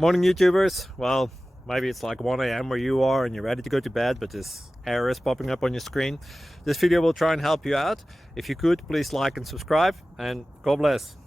Morning YouTubers. Well, maybe it's like 1 a.m. where you are and you're ready to go to bed, but this error is popping up on your screen. This video will try and help you out. If you could, please like and subscribe, and God bless.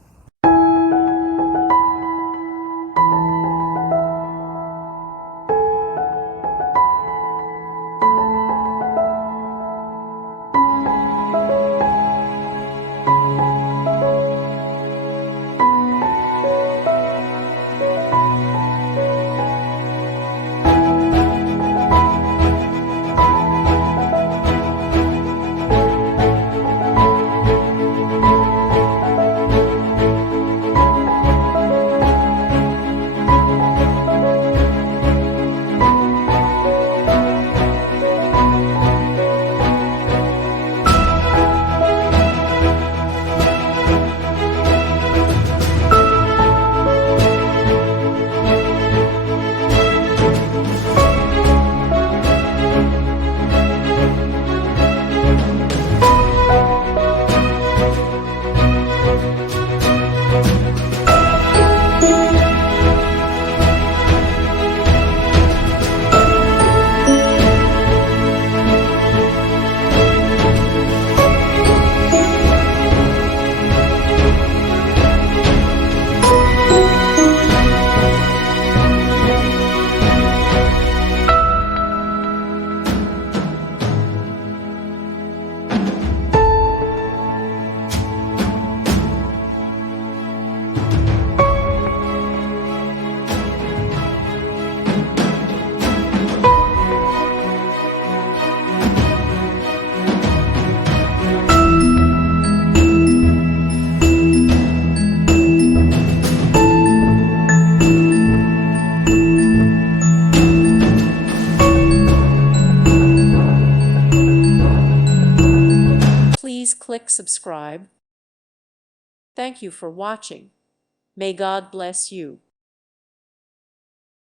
Please click subscribe. Thank you for watching. May God bless you.